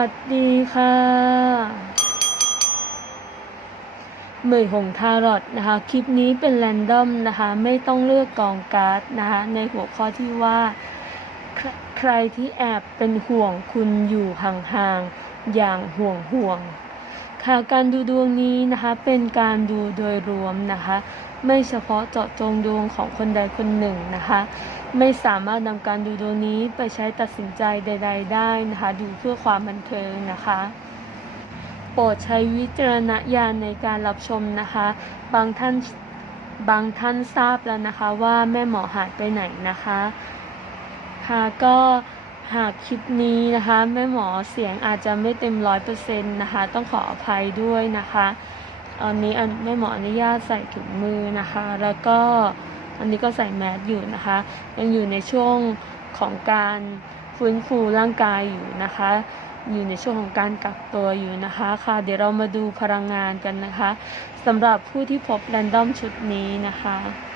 วัสดีค่ะเหมยหงทารอตนะคะ คลิปนี้เป็นแรนดอมนะคะ ไม่ต้องเลือกกองการ์ดนะคะ ในหัวข้อที่ว่าใครใครที่แอบเป็นห่วงคุณอยู่ห่างๆ อย่างห่วงห่วงค่ะการดูดวงนี้นะคะ เป็นการดูโดยรวมนะคะ ไม่เฉพาะเจาะจงดวงของคนใดคนหนึ่งนะคะ ไม่สามารถนำการดูดวงนี้ไปใช้ตัดสินใจใด ๆ ได้นะคะ ดูเพื่อความบันเทิงนะคะโปรดใช้วิจารณญาณในการรับชมนะคะ บางท่านบางท่านทราบแล้วนะคะว่าแม่หมอหายไปไหนนะคะ ค่ะก็หากคลิปนี้นะคะ แม่หมอเสียงอาจจะไม่เต็มร้อยเปอร์เซ็นต์นะคะ ต้องขออภัยด้วยนะคะ ตอนนี้อันแม่หมออนุญาตใส่ถุงมือนะคะ แล้วก็อันนี้ก็ใส่แมสอยู่นะคะ ยังอยู่ในช่วงของการฟื้นฟูร่างกายอยู่นะคะ อยู่ในช่วงของการกักตัวอยู่นะคะค่ะ เดี๋ยวเรามาดูพลังงานกันนะคะสำหรับผู้ที่พบแรนดอมชุดนี้นะคะ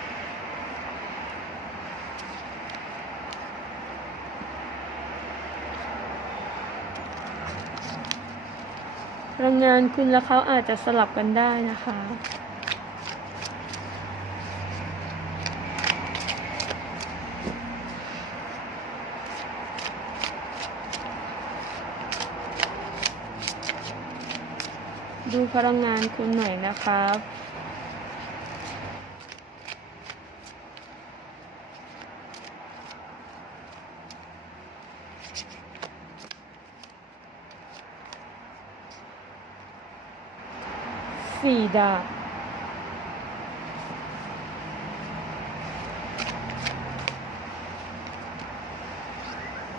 ลังงานคุณและเขาอาจจะสลับกันได้นะคะ ดูพลังงานคุณหน่อยนะครับ สี่ดาบ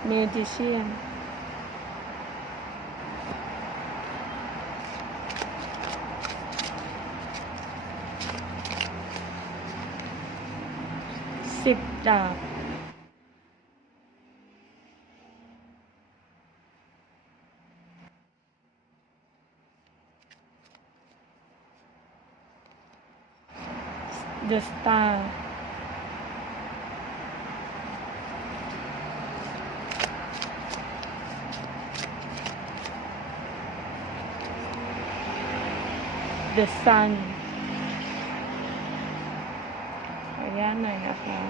เมจิเชียนสิบดาบ The Star เดอะซันขออนุญาตหน่อยนะคะ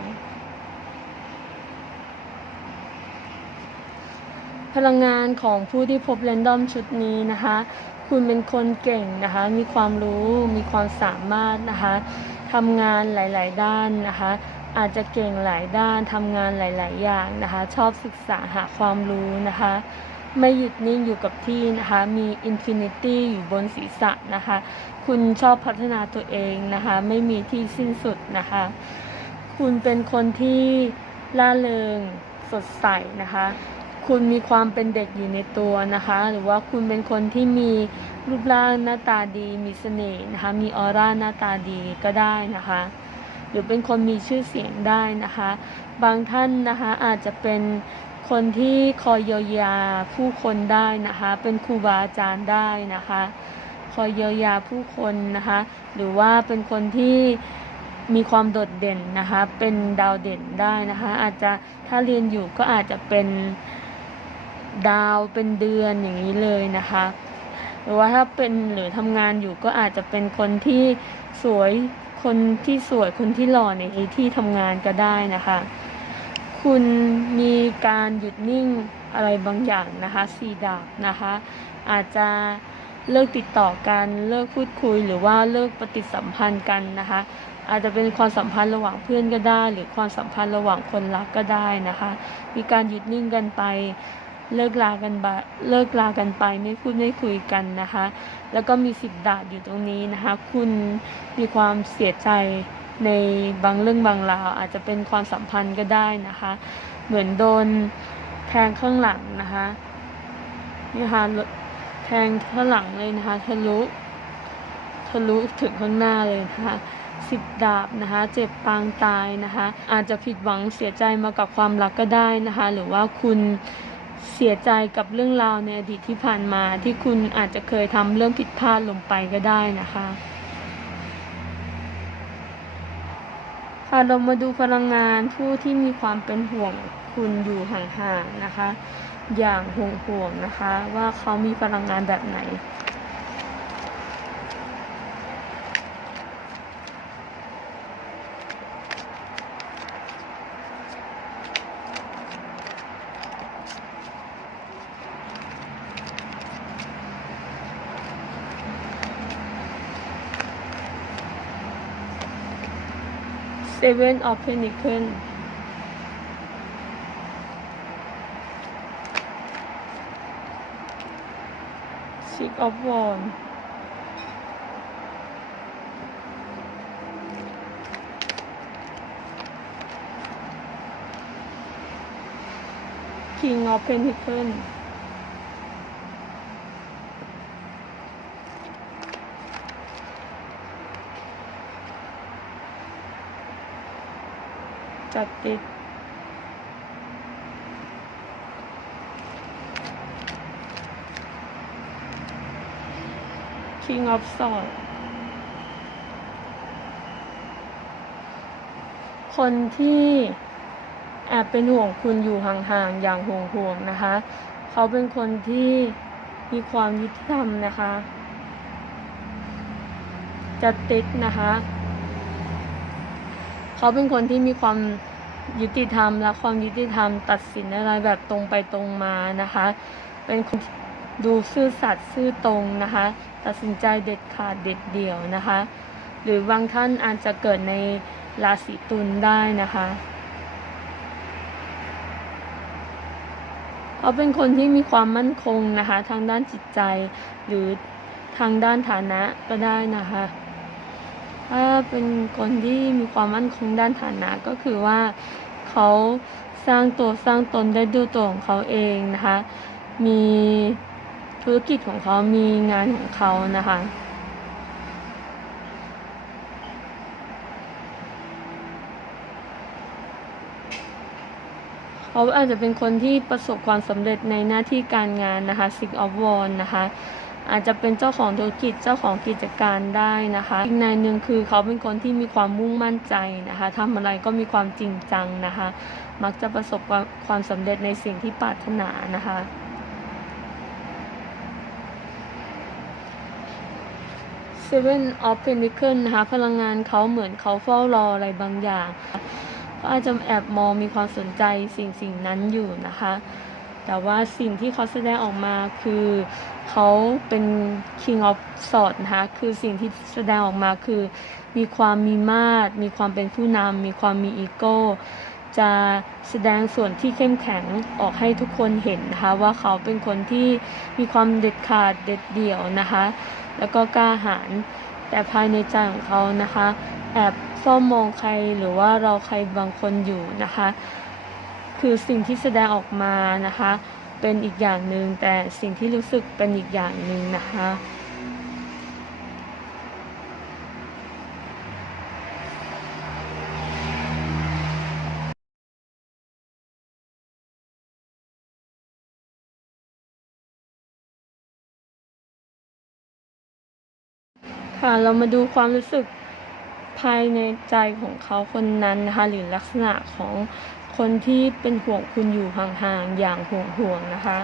พลังงานของผู้ที่พบแรนดอมชุดนี้นะคะ คุณเป็นคนเก่งนะคะ มีความรู้ มีความสามารถนะคะ ทำงานหลาย ๆ ด้านนะคะ อาจจะเก่งหลายด้านทำงานหลาย ๆ อย่างนะคะ ชอบศึกษาหาความรู้นะคะ ไม่หยุดนิ่งอยู่กับที่นะคะ มีอินฟินิตี้อยู่บนศีรษะนะคะ คุณชอบพัฒนาตัวเองนะคะ ไม่มีที่สิ้นสุดนะคะ คุณเป็นคนที่ล่าเริงสดใสนะคะ คุณมีความเป็นเด็กอยู่ในตัวนะคะ หรือว่าคุณเป็นคนที่มี รูปร่างหน้าตาดีมีเสน่ห์นะคะ มีออร่าหน้าตาดีก็ได้นะคะ หรือเป็นคนมีชื่อเสียงได้นะคะ บางท่านนะคะอาจจะเป็นคนที่คอยเยียวยาผู้คนได้นะคะ เป็นครูบาอาจารย์ได้นะคะ คอยเยียวยาผู้คนนะคะ หรือว่าเป็นคนที่มีความโดดเด่นนะคะ เป็นดาวเด่นได้นะคะ อาจจะถ้าเรียนอยู่ก็อาจจะเป็นดาวเป็นเดือนอย่างนี้เลยนะคะ หรือว่าถ้าเป็นหรือทำงานอยู่ก็อาจจะเป็นคนที่สวยคนที่สวยคนที่หล่อในที่ทำงานก็ได้นะคะ คุณมีการหยุดนิ่งอะไรบางอย่างนะคะสีดาบนะคะ อาจจะเลิกติดต่อกันเลิกพูดคุยหรือว่าเลิกปฏิสัมพันธ์กันนะคะ อาจจะเป็นความสัมพันธ์ระหว่างเพื่อนก็ได้ หรือความสัมพันธ์ระหว่างคนรักก็ได้นะคะ มีการหยุดนิ่งกันไป เลิกลากันบะเลิกลากันไปไม่พูดไม่คุยกันนะคะ แล้วก็มีสิบดาบอยู่ตรงนี้นะคะ คุณมีความเสียใจในบางเรื่องบางราว อาจจะเป็นความสัมพันธ์ก็ได้นะคะ เหมือนโดนแทงข้างหลังนะคะนี่ค่ะแทงข้างหลังเลยนะคะทะลุทะลุถึงข้างหน้าเลยนะคะสิบดาบนะคะเจ็บปางตายนะคะ อาจจะผิดหวังเสียใจมากับความรักก็ได้นะคะ หรือว่าคุณ เสียใจกับเรื่องราวในอดีตที่ผ่านมาที่คุณอาจจะเคยทำเรื่องผิดพลาดลงไปก็ได้นะคะ ค่ะเรามาดูพลังงานผู้ที่มีความเป็นห่วงคุณอยู่ห่างๆนะคะ อย่างห่วงๆนะคะ ว่าเขามีพลังงานแบบไหน Seven of Pentacles Six of Wands King of Pentacles Justice King of Swords คนที่แอบเป็นห่วงคุณอยู่ห่างๆ อย่างห่วงๆ นะคะ เขาเป็นคนที่มีความยุติธรรมนะคะ จะติดนะคะ เขาเป็นคนที่มีความยุติธรรมและความยุติธรรมตัดสินอะไรแบบตรงไปตรงมานะคะ เป็นคนดูซื่อสัตย์ซื่อตรงนะคะ ตัดสินใจเด็ดขาดเด็ดเดี่ยวนะคะ หรือบางท่านอาจจะเกิดในราศีตุลได้นะคะเขาเป็นคนที่มีความมั่นคงนะคะ ทางด้านจิตใจหรือทางด้านฐานะก็ได้นะคะ ถ้าเป็นคนที่มีความมั่นคงด้านฐานะก็คือว่าเขาสร้างตัวสร้างตนได้ด้วยตัวของเขาเองนะคะ มีธุรกิจของเขามีงานของเขานะคะเขาอาจจะเป็นคนที่ประสบความสำเร็จในหน้าที่การงานนะคะ Six of Wands นะคะ อาจจะเป็นเจ้าของธุรกิจเจ้าของกิจการได้นะคะอีกในหนึ่งคือเขาเป็นคนที่มีความมุ่งมั่นใจนะคะทำอะไรก็มีความจริงจังนะคะ มักจะประสบความความสำเร็จในสิ่งที่ปรารถนานะคะ Seven of Pentacles นะคะ พลังงานเขาเหมือนเขาเฝ้ารออะไรบางอย่างเขาอาจจะแอบมองมีความสนใจสิ่งสิ่งนั้นอยู่นะคะ แต่ว่าสิ่งที่เขาแสดงออกมาคือ เขาเป็น King of Swords นะคะ คือสิ่งที่แสดงออกมาคือ มีความมีมาตร มีความเป็นผู้นำ มีความมีอีโก้ จะแสดงส่วนที่เข้มแข็งออกให้ทุกคนเห็นนะคะ ว่าเขาเป็นคนที่มีความเด็ดขาดเด็ดเดี่ยวนะคะ แล้วก็กล้าหาญ แต่ภายในใจของเขานะคะ แอบเฝ้ามองใครหรือว่าเราใครบางคนอยู่นะคะ คือสิ่งที่แสดงออกมานะคะ เป็นอีกอย่างหนึ่งแต่สิ่งที่รู้สึกเป็นอีกอย่างหนึ่งนะคะค่ะเรามาดูความรู้สึกภายในใจของเขาคนนั้นนะคะหรือลักษณะของ คนที่เป็นห่วงคุณอยู่ห่างๆ อย่างห่วงๆ นะคะ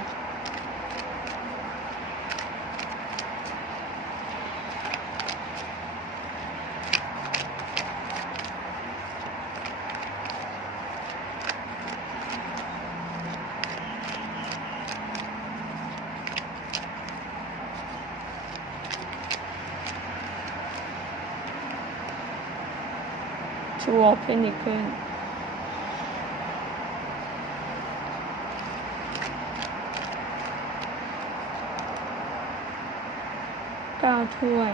Two of Pentacles เก้า ถ้วย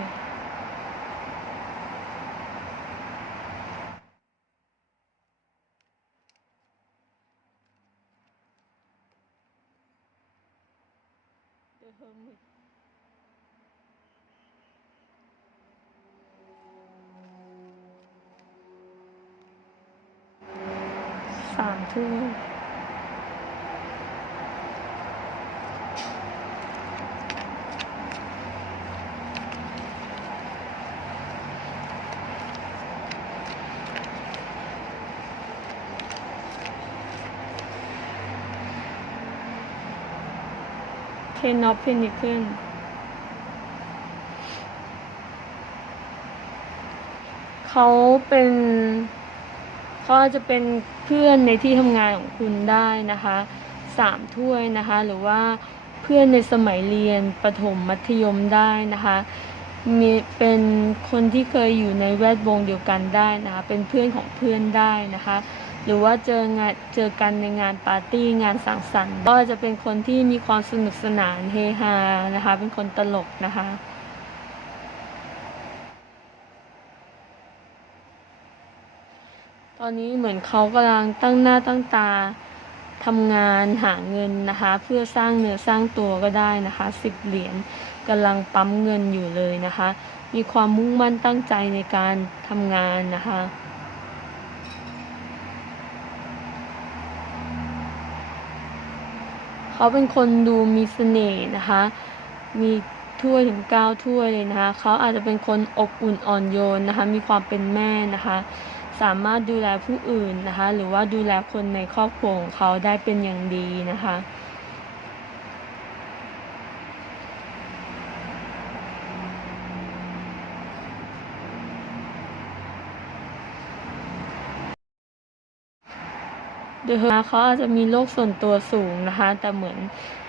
The Hermit สามถ้วย Ten of Pentacles เขาเป็นเขาจะเป็นเพื่อนในที่ทำงานของคุณได้นะคะสามถ้วยนะคะ หรือว่าเพื่อนในสมัยเรียนประถมมัธยมได้นะคะมีเป็นคนที่เคยอยู่ในแวดวงเดียวกันได้นะคะ เป็นเพื่อนของเพื่อนได้นะคะ หรือว่าเจองานเจอกันในงานปาร์ตี้งานสังสรรค์ ก็จะเป็นคนที่มีความสนุกสนานเฮฮานะคะ เป็นคนตลกนะคะตอนนี้เหมือนเขากำลังตั้งหน้าตั้งตาทำงานหาเงินนะคะ เพื่อสร้างเนื้อสร้างตัวก็ได้นะคะสิบเหรียญกำลังปั๊มเงินอยู่เลยนะคะ มีความมุ่งมั่นตั้งใจในการทำงานนะคะ เขาเป็นคนดูมีเสน่ห์นะคะ มีถ้วยถึงเก้าถ้วยเลยนะคะ เขาอาจจะเป็นคนอบอุ่นอ่อนโยนนะคะ มีความเป็นแม่นะคะ สามารถดูแลผู้อื่นนะคะ หรือว่าดูแลคนในครอบครัวของเขาได้เป็นอย่างดีนะคะ โดยเขาอาจจะมีโลกส่วนตัวสูงนะคะ แต่เหมือน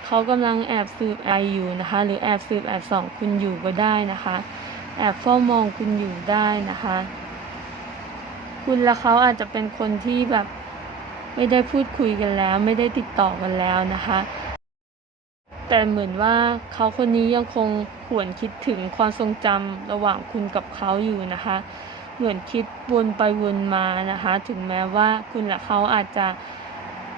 เขากำลังแอบสืบไออยู่นะคะ หรือแอบสืบแอบส่องคุณอยู่ก็ได้นะคะ แอบเฝ้ามองคุณอยู่ได้นะคะ คุณและเขาอาจจะเป็นคนที่แบบไม่ได้พูดคุยกันแล้ว ไม่ได้ติดต่อกันแล้วนะคะ แต่เหมือนว่าเขาคนนี้ยังคงหวนคิดถึงความทรงจำระหว่างคุณกับเขาอยู่นะคะ เหมือนคิดวนไปวนมานะคะ ถึงแม้ว่าคุณและเขาอาจจะ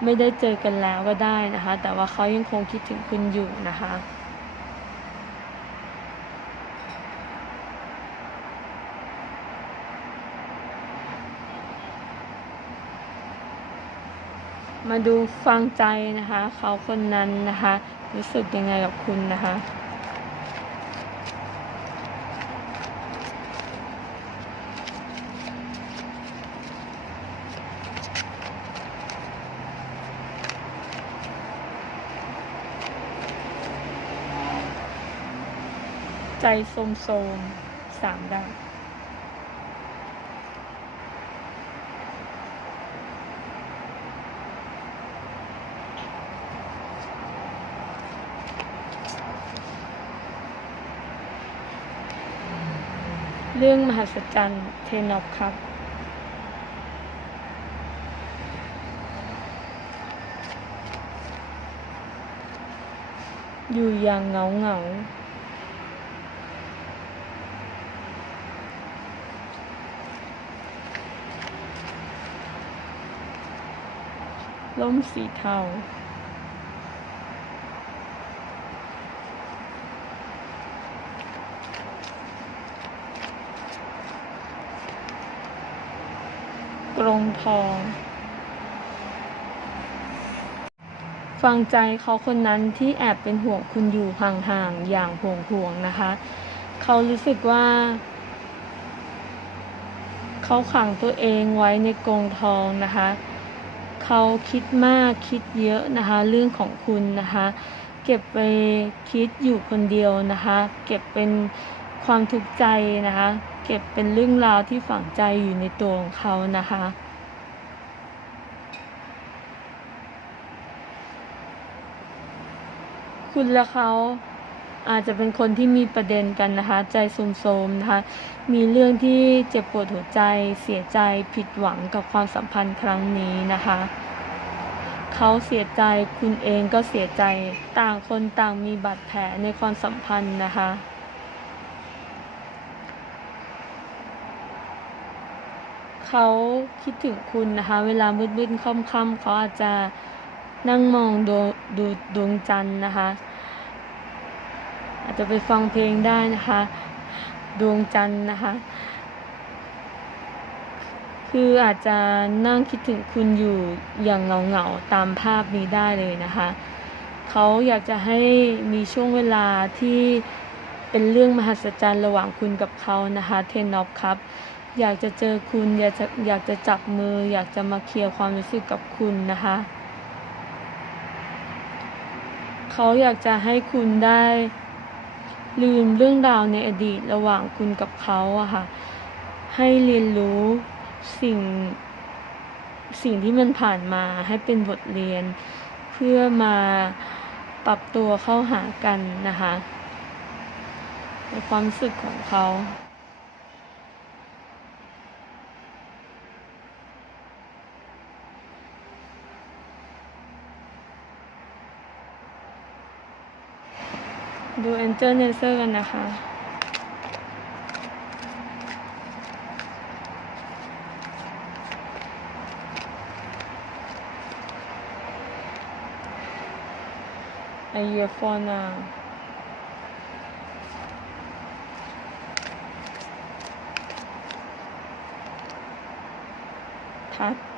ไม่ได้เจอกันแล้วก็ได้นะคะ แต่ว่าเขายังคงคิดถึงคุณอยู่นะคะมาดูฟังใจนะคะ เขาคนนั้นนะคะ รู้สึกยังไงกับคุณนะคะ ใจโสมโสมสามดาวเรื่องมหัศจรรย์เทนอฟครับ อยู่อย่างเหงาเหงา ๆร่มสีเทา กรงทอง ฟังใจเขาคนนั้นที่แอบเป็นห่วงคุณอยู่ห่างๆ อย่างห่วงๆ นะคะ เขารู้สึกว่าเขาขังตัวเองไว้ในกรงทองนะคะ เขาคิดมากคิดเยอะนะคะ เรื่องของคุณนะคะ เก็บไปคิดอยู่คนเดียวนะคะ เก็บเป็นความทุกข์ใจนะคะ เก็บเป็นเรื่องราวที่ฝังใจอยู่ในตัวของเขานะคะคุณและเขาอาจจะเป็นคนที่มีประเด็นกันนะคะ ใจโทมนะคะ มีเรื่องที่เจ็บปวดหัวใจเสียใจผิดหวังกับความสัมพันธ์ครั้งนี้นะคะ เขาเสียใจคุณเองก็เสียใจต่างคนต่างมีบาดแผลในความสัมพันธ์นะคะ เขาคิดถึงคุณนะคะ เวลามืดๆค่ำๆเขาอาจจะนั่งมองดวงดูดวงจันทร์นะคะ อาจจะไปฟังเพลงได้นะคะ ดวงจันทร์นะคะ คืออาจจะนั่งคิดถึงคุณอยู่อย่างเหงาๆตามภาพนี้ได้เลยนะคะ เขาอยากจะให้มีช่วงเวลาที่เป็นเรื่องมหัศจรรย์ระหว่างคุณกับเขานะคะเทนนอฟครับ อยากจะเจอคุณอยากจะอยากจะจับมือ อยากจะมาเคลียร์ความรู้สึกกับคุณนะคะ เขาอยากจะให้คุณได้ลืมเรื่องราวในอดีตระหว่างคุณกับเขาอะค่ะ ให้เรียนรู้ สิ่งสิ่งที่มันผ่านมาให้เป็นบทเรียน เพื่อมาปรับตัวเข้าหากันนะคะในความรู้สึกของเขาดู Angel n a s e r กันนะคะ You're.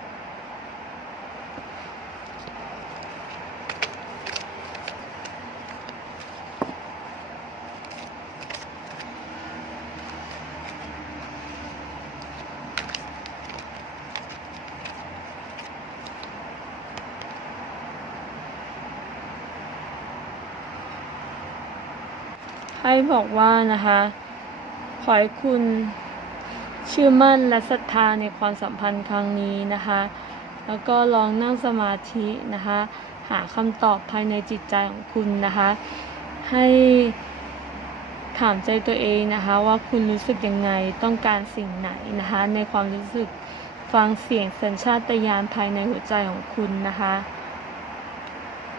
ดให้บอกว่านะคะ ขอให้คุณเชื่อมั่นและศรัทธาในความสัมพันธ์ครั้งนี้นะคะ แล้วก็ลองนั่งสมาธินะคะ หาคำตอบภายในจิตใจของคุณนะคะ ให้ถามใจตัวเองนะคะว่าคุณรู้สึกยังไงต้องการสิ่งไหนนะคะ ในความรู้สึกฟังเสียงสัญชาตญาณภายในหัวใจของคุณนะคะ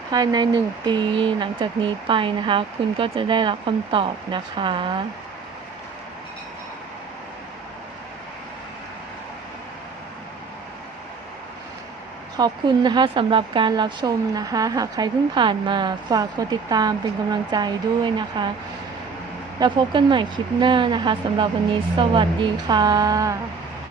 ภายในหนึ่งปีหลังจากนี้ไปนะคะ คุณก็จะได้รับคำตอบนะคะ ขอบคุณนะคะสำหรับการรับชมนะคะ หากใครเพิ่งผ่านมาฝากกดติดตามเป็นกำลังใจด้วยนะคะ แล้วพบกันใหม่คลิปหน้านะคะสำหรับวันนี้สวัสดีค่ะ